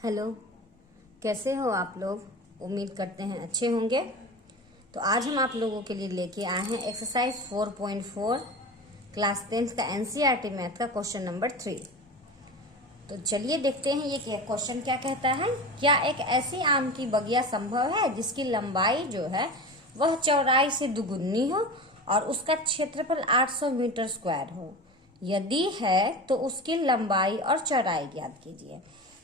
Hello, कैसे हो आप लोग। उम्मीद करते हैं अच्छे होंगे। तो आज हम आप लोगों के लिए लेके आए हैं एक्सरसाइज 4.4 क्लास 10 का एनसीईआरटी मैथ का क्वेश्चन नंबर 3। तो चलिए देखते हैं ये क्वेश्चन क्या कहता है। क्या एक ऐसी आम की बगिया संभव है जिसकी लंबाई जो है वह चौड़ाई से दुगुनी हो और उसका क्षेत्रफल 800 मीटर स्क्वायर हो। यदि है तो उसकी लंबाई और चौड़ाई ज्ञात कीजिए।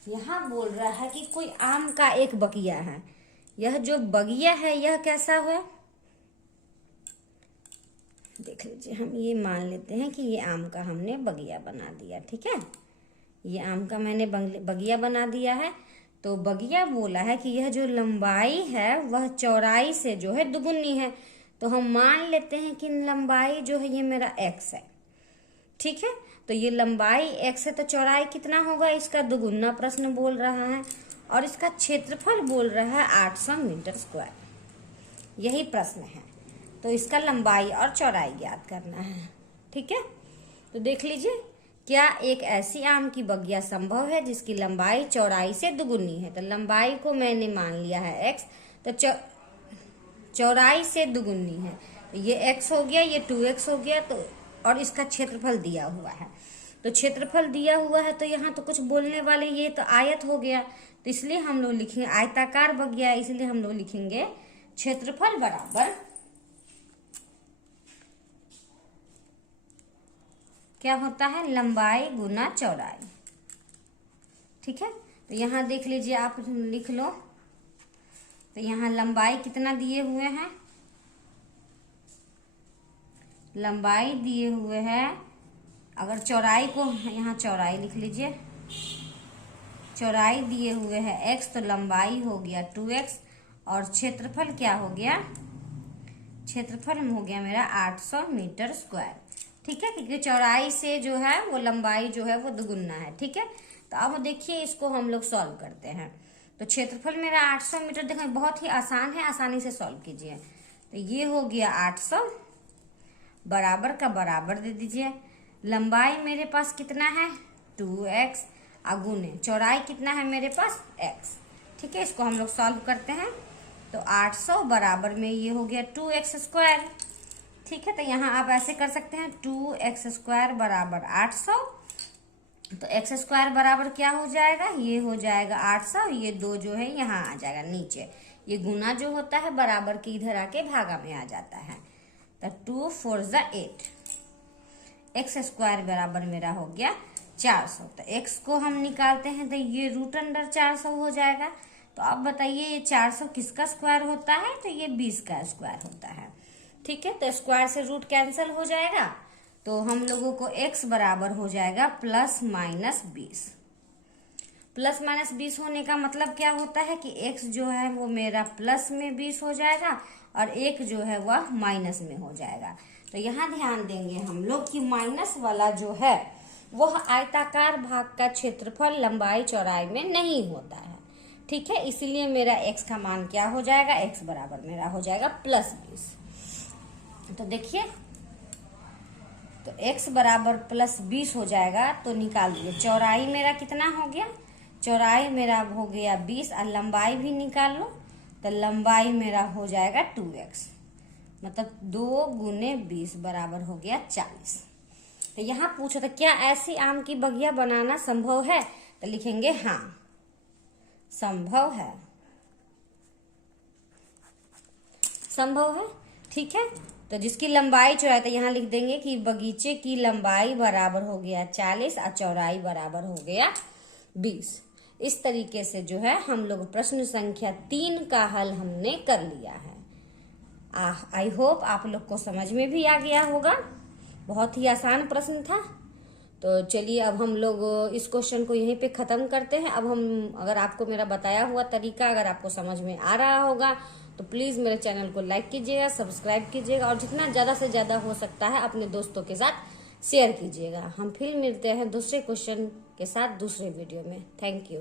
यहाँ बोल रहा है कि कोई आम का एक बगिया है। यह जो बगिया है यह कैसा हुआ, देख लीजिए। हम ये मान लेते हैं कि ये आम का हमने बगिया बना दिया। ठीक है, ये आम का मैंने बगिया बना दिया है। तो बगिया बोला है कि यह जो लंबाई है वह चौड़ाई से जो है दुगुनी है। तो हम मान लेते हैं कि लंबाई जो है ये मेरा x है। ठीक है, तो ये लंबाई x है तो चौड़ाई कितना होगा, इसका दुगुना प्रश्न बोल रहा है। और इसका क्षेत्रफल बोल रहा है 800 मीटर स्क्वायर। यही प्रश्न है। तो इसका लंबाई और चौड़ाई ज्ञात करना है। ठीक है, तो देख लीजिए। क्या एक ऐसी आम की बगिया संभव है जिसकी लंबाई चौड़ाई से दुगुनी है। तो लंबाई को मैंने मान लिया है x, तो चौड़ाई से दुगुनी है। तो ये x हो गया, ये 2x हो गया। तो और इसका क्षेत्रफल दिया हुआ है। तो क्षेत्रफल दिया हुआ है तो यहाँ तो कुछ बोलने वाले, ये तो आयत हो गया। तो इसलिए हम लोग लिखेंगे आयताकार बगिया, इसलिए हम लोग लिखेंगे क्षेत्रफल बराबर क्या होता है, लंबाई गुना चौड़ाई। ठीक है, तो यहाँ देख लीजिए, आप लिख लो। तो यहाँ लंबाई कितना दिए हुए हैं, लंबाई दिए हुए हैं। अगर चौड़ाई को यहाँ चौड़ाई लिख लीजिए, चौड़ाई दिए हुए हैं x, तो लंबाई हो गया 2x और क्षेत्रफल क्या हो गया, क्षेत्रफल हो गया मेरा 800 मीटर स्क्वायर। ठीक है, क्योंकि चौड़ाई से जो है वो लंबाई जो है वो दुगुना है। ठीक है, तो अब देखिए इसको हम लोग सॉल्व करते हैं। तो क्षेत्रफल मेरा 800 मीटर, देखो बहुत ही आसान है, आसानी से सॉल्व कीजिए। तो ये हो गया 800 बराबर का बराबर दे दीजिए। लंबाई मेरे पास कितना है 2x, अगुने चौड़ाई कितना है मेरे पास x। ठीक है, इसको हम लोग सॉल्व करते हैं। तो 800 बराबर में ये हो गया 2x स्क्वायर। ठीक है, तो यहाँ आप ऐसे कर सकते हैं 2x स्क्वायर बराबर 800। तो x स्क्वायर बराबर क्या हो जाएगा, ये हो जाएगा 800, ये 2 जो है यहाँ आ जाएगा नीचे। ये गुना जो होता है बराबर के इधर आके भागा में आ जाता है। तो 2 4 ज़ा 8, x स्क्वायर बराबर मेरा हो गया 400। तो x को हम निकालते हैं तो ये रूट अंडर 400 हो जाएगा। तो अब बताइए ये 400 किसका स्क्वायर होता है, तो ये 20 का स्क्वायर होता है। ठीक है, तो स्क्वायर से रूट कैंसिल हो जाएगा। तो हम लोगों को x बराबर हो जाएगा प्लस माइनस 20। प्लस माइनस 20 होने का मतलब क्या होता है कि x जो है वो मेरा प्लस में 20 हो जाएगा और एक जो है वह माइनस में हो जाएगा। तो यहाँ ध्यान देंगे हम लोग कि माइनस वाला जो है वह आयताकार भाग का क्षेत्रफल लंबाई चौड़ाई में नहीं होता है। ठीक है, इसीलिए मेरा x का मान क्या हो जाएगा, x बराबर मेरा हो जाएगा प्लस 20। तो देखिए, तो x बराबर प्लस 20 हो जाएगा। तो निकाल दिए चौड़ाई मेरा कितना हो गया, चौड़ाई मेरा हो गया 20 और लंबाई भी निकाल लो। तो लंबाई मेरा हो जाएगा 2x, मतलब 2 गुने 20 बराबर हो गया 40। तो यहाँ पूछो तो क्या ऐसी आम की बगिया बनाना संभव है, तो लिखेंगे हाँ संभव है, संभव है। ठीक है, तो जिसकी लंबाई चौड़ाई, तो यहाँ लिख देंगे कि बगीचे की लंबाई बराबर हो गया 40 और चौड़ाई बराबर हो गया 20। इस तरीके से जो है हम लोग प्रश्न संख्या 3 का हल हमने कर लिया है। आई होप आप लोग को समझ में भी आ गया होगा। बहुत ही आसान प्रश्न था। तो चलिए अब हम लोग इस क्वेश्चन को यहीं पे ख़त्म करते हैं। अब हम, अगर आपको मेरा बताया हुआ तरीका अगर आपको समझ में आ रहा होगा तो प्लीज़ मेरे चैनल को लाइक कीजिएगा, सब्सक्राइब कीजिएगा और जितना ज़्यादा से ज़्यादा हो सकता है अपने दोस्तों के साथ शेयर कीजिएगा। हम फिर मिलते हैं दूसरे क्वेश्चन के साथ दूसरे वीडियो में। Thank you.